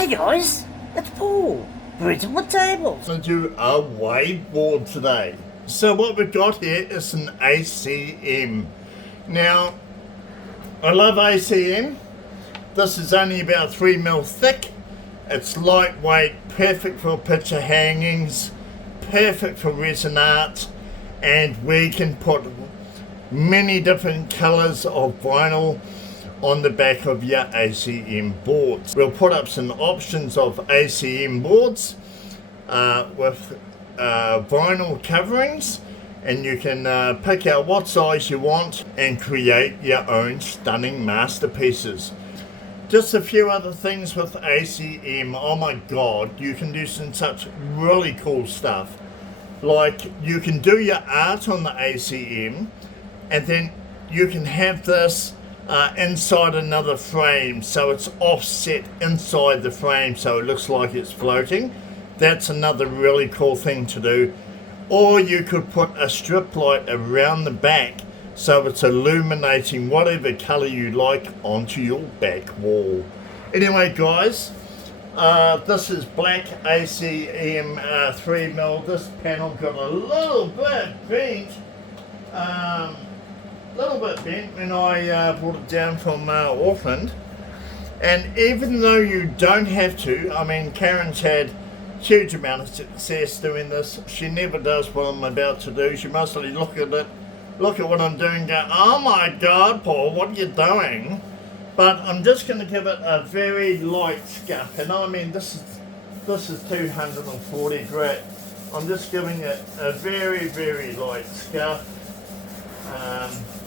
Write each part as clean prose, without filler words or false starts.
Hey guys, it's Paul, Resin Wood Tables. I'm going to do a wave board today. So what we've got here is an ACM. Now, I love ACM. This is only about 3mm thick. It's lightweight, perfect for picture hangings, perfect for resin art, and we can put many different colours of vinyl on the back of your ACM boards. We'll put up some options of ACM boards with vinyl coverings, and you can pick out what size you want and create your own stunning masterpieces. Just a few other things with ACM. Oh my god, you can do some such really cool stuff. Like, you can do your art on the ACM, and then you can have this inside another frame, so it's offset inside the frame so it looks like it's floating. That's another really cool thing to do. Or you could put a strip light around the back so it's illuminating whatever color you like onto your back wall. Anyway guys, this is black ACM 3mm. This panel got a little bit bent. When I brought it down from Auckland, and even though you don't have to, I mean, Karen's had huge amount of success doing this. She never does what I'm about to do. She mostly look at it, look at what I'm doing, go, oh my god, Paul, what are you doing? But I'm just going to give it a very light scuff, and I mean, this is 240 grit. I'm just giving it a very, very light scuff.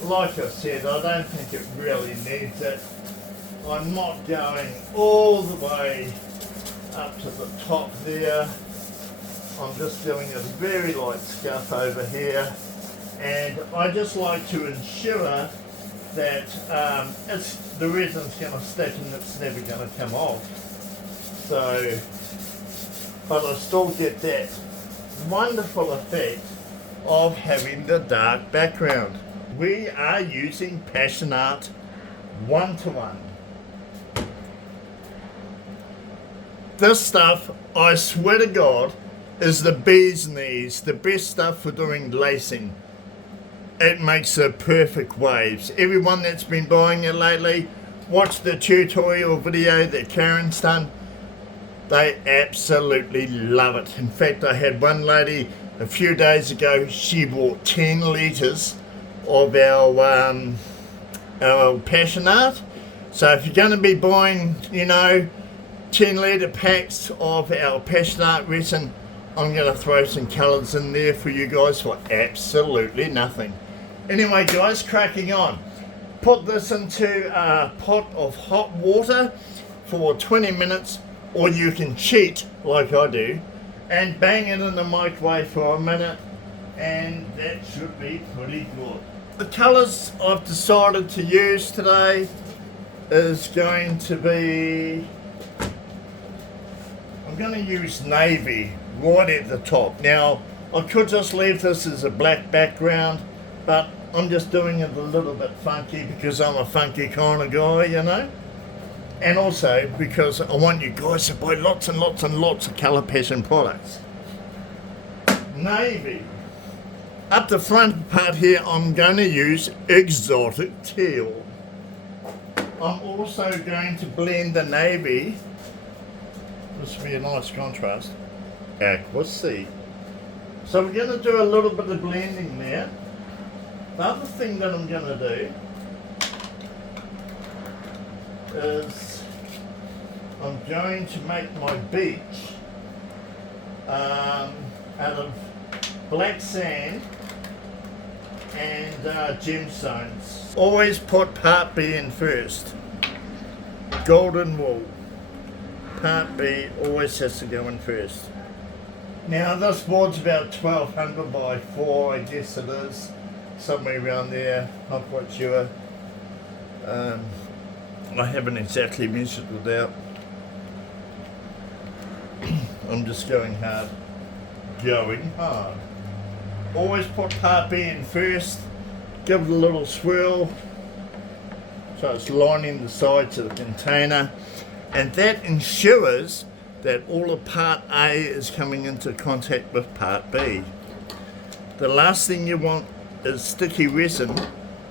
Like I said, I don't think it really needs it. I'm not going all the way up to the top there. I'm just doing a very light scuff over here, and I just like to ensure that the resin's going to stick and it's never going to come off. So, but I still get that wonderful effect of having the dark background. We are using Passionart 1:1. This stuff, I swear to God, is the bee's knees, the best stuff for doing lacing. It makes the perfect waves. Everyone that's been buying it lately, watch the tutorial video that Karen's done. They absolutely love it. In fact, I had one lady a few days ago, she bought 10 litres of our Passionart. So if you're going to be buying, 10 litre packs of our Passionart resin, I'm going to throw some colours in there for you guys for absolutely nothing. Anyway guys, cracking on. Put this into a pot of hot water for 20 minutes, or you can cheat like I do and bang it in the microwave for a minute, and that should be pretty good. The colours I've decided to use today is going to be, I'm going to use navy right at the top. Now, I could just leave this as a black background, but I'm just doing it a little bit funky because I'm a funky kind of guy, and also because I want you guys to buy lots and lots and lots of Colour Passion products. Navy. Up the front part here, I'm going to use exotic teal. I'm also going to blend the navy. This will be a nice contrast. Aqua sea. So we're going to do a little bit of blending there. The other thing that I'm going to do is I'm going to make my beach out of black sand and gemstones. Always put part B in first. Golden wool. Part B always has to go in first. Now this board's about 1200 by 4, I guess it is. Somewhere around there, not quite sure. I haven't exactly measured it out. I'm just going hard. Going hard. Always put part B in first. Give it a little swirl so it's lining the sides of the container. and that ensures that all of part A is coming into contact with part B. The last thing you want is sticky resin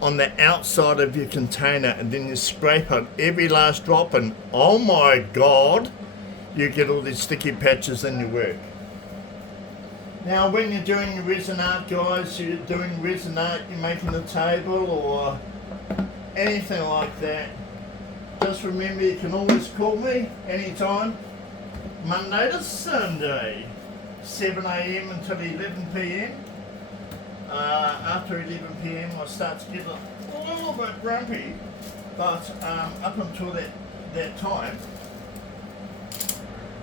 on the outside of your container, and then you scrape out every last drop, and oh my god, you get all these sticky patches in your work. Now when you're doing your resin art, guys, you're doing resin art, you're making a table or anything like that, just remember you can always call me anytime, Monday to Sunday, 7 AM until 11 PM. After 11 PM I start to get a little bit grumpy, but up until that time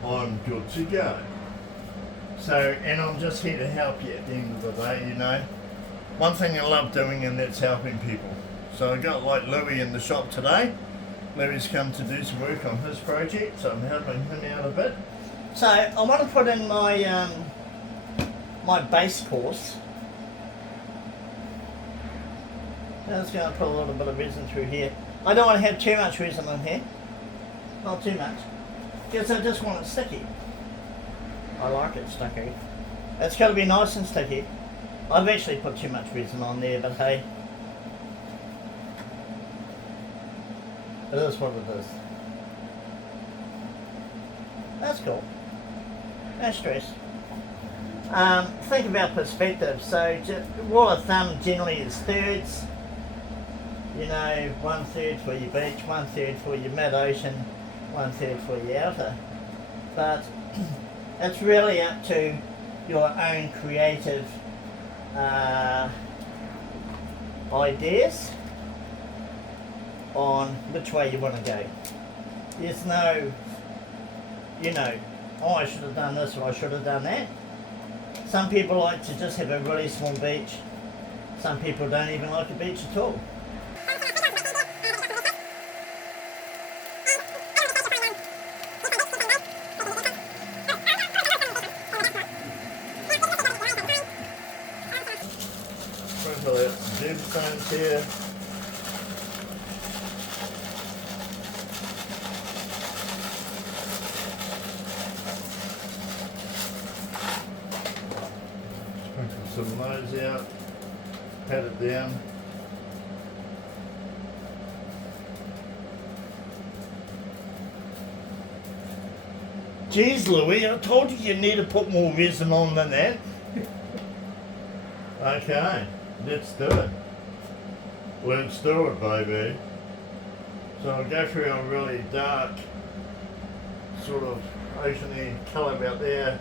I'm good to go. So, and I'm just here to help you at the end of the day, you know. One thing I love doing, and that's helping people. So I got like Louis in the shop today. Louis's come to do some work on his project, so I'm helping him out a bit. So I want to put in my my base course. I'm just going to put a little bit of resin through here. I don't want to have too much resin in here. Not too much. Because I just want it sticky. I like it sticky. It's got to be nice and sticky. I've actually put too much resin on there, but hey. It is what it is. That's cool. No stress. Think about perspective. So rule of thumb generally is thirds. You know, 1/3 for your beach, 1/3 for your mid-ocean, 1/3 for your outer. But it's really up to your own creative ideas on which way you want to go. There's no, you know, oh I should have done this or I should have done that. Some people like to just have a really small beach. Some people don't even like a beach at all. Sprinkle out some gemstones here. Sprinkle some of those out. Pat it down. Geez, Louis, I told you you need to put more resin on than that. Okay, let's do it. Let's do it, baby. So I'll go through a really dark, sort of oceany colour about there.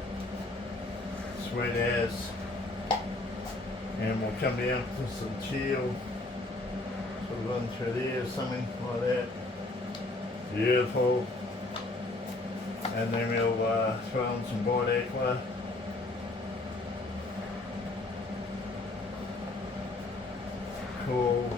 Sweet as. And we'll come down to some teal. Sort of run through there, something like that. Beautiful. And then we'll throw in some white aqua. Cool.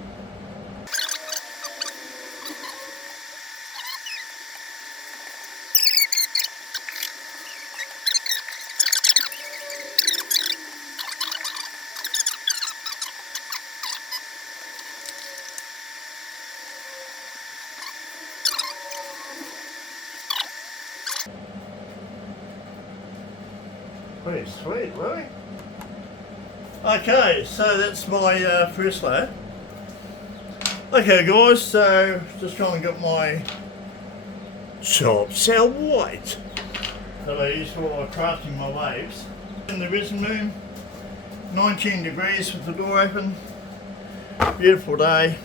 Pretty sweet, really. Okay, so that's my first layer. Okay guys, so just trying to get my chops out white that I use for crafting my waves. In the resin room, 19 degrees with the door open. Beautiful day.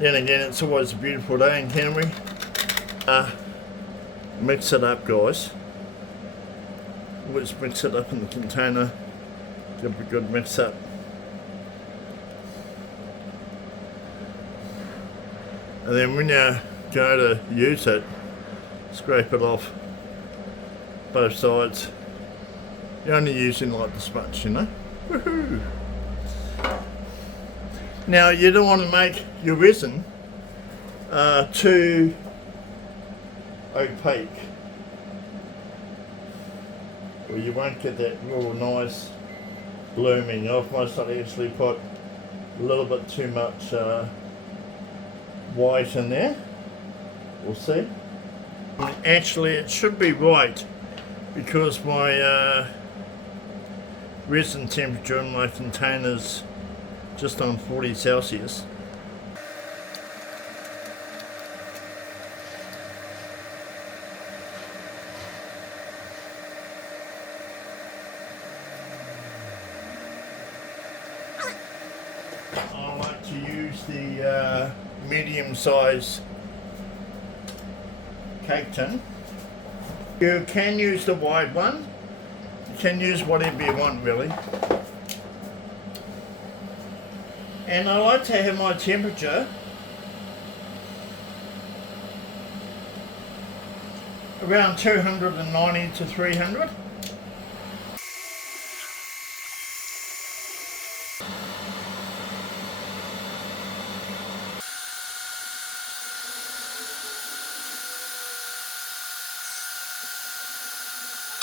Then again, it's always a beautiful day in Canterbury. Mix it up, guys. Always mix it up in the container. Give it a good mix up. And then when you go to use it, scrape it off both sides. You're only using like this much, you know. Woohoo! Now you don't want to make your resin too opaque, or you won't get that real nice blooming. I've most actually put a little bit too much white in there, We'll see. Actually, it should be right because my resin temperature in my container's just on 40 Celsius. I like to use the medium size cake tin. You can use the wide one. You can use whatever you want really. And I like to have my temperature around 290 to 300.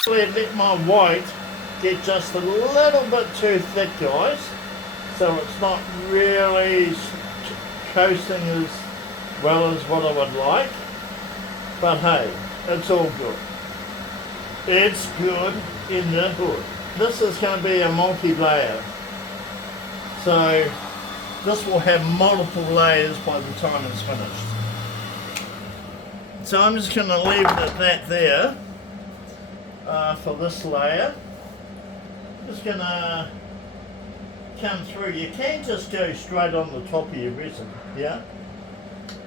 Let my white get just a little bit too thick, guys, so it's not really coasting as well as what I would like, but hey, it's all good. It's good in the hood. This is going to be a multi-layer, so this will have multiple layers by the time it's finished. So I'm just going to leave it at that there. For this layer, I'm just going to come through. You can just go straight on the top of your resin, yeah,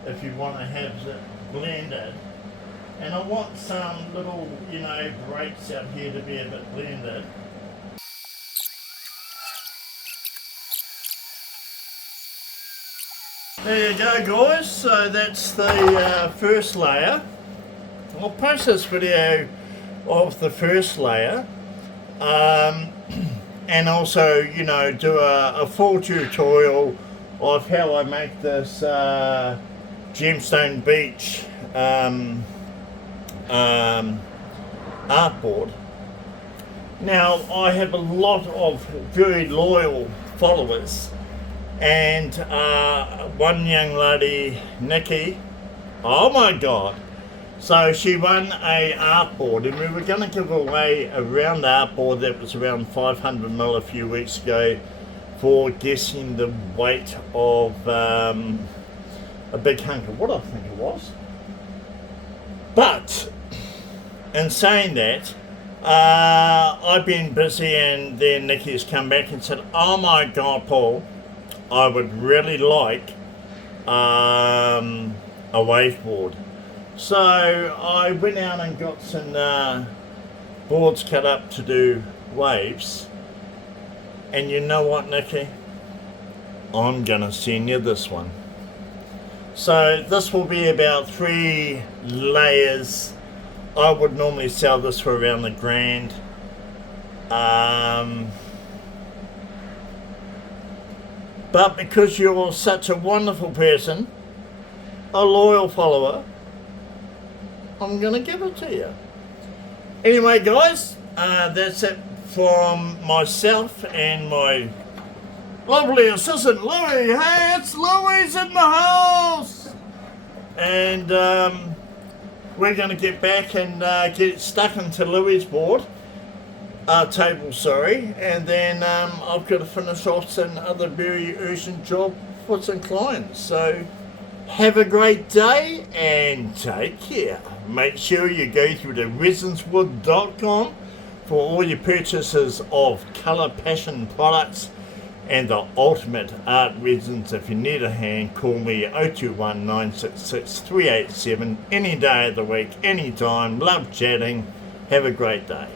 if you want to have it blended. And I want some little, you know, breaks out here to be a bit blended. There you go, guys. So that's the first layer. I'll post this video of the first layer, and also, you know, do a full tutorial of how I make this gemstone beach artboard. Now, I have a lot of very loyal followers, and one young lady, Nikki, oh my god, so she won a artboard, and we were going to give away a round artboard that was around 500ml a few weeks ago for guessing the weight of a big hunk of wood, I think it was. But in saying that, I've been busy, and then Nikki's come back and said, oh my god, Paul, I would really like a wave board. So I went out and got some boards cut up to do waves, and you know what, Nikki, I'm gonna send you this one. So this will be about 3 layers. I would normally sell this for around $1,000. But because you're such a wonderful person, a loyal follower, I'm gonna give it to you. Anyway, guys, that's it from myself and my lovely assistant Louie. Hey, it's Louie's in the house, and we're gonna get back and get stuck into Louie's board table, sorry, and then I've got to finish off some other very urgent job for some clients. So have a great day and take care. Make sure you go through to resinswood.com for all your purchases of Colour Passion products and the ultimate art resins. If you need a hand, call me 021 966 387 any day of the week, anytime. Love chatting. Have a great day.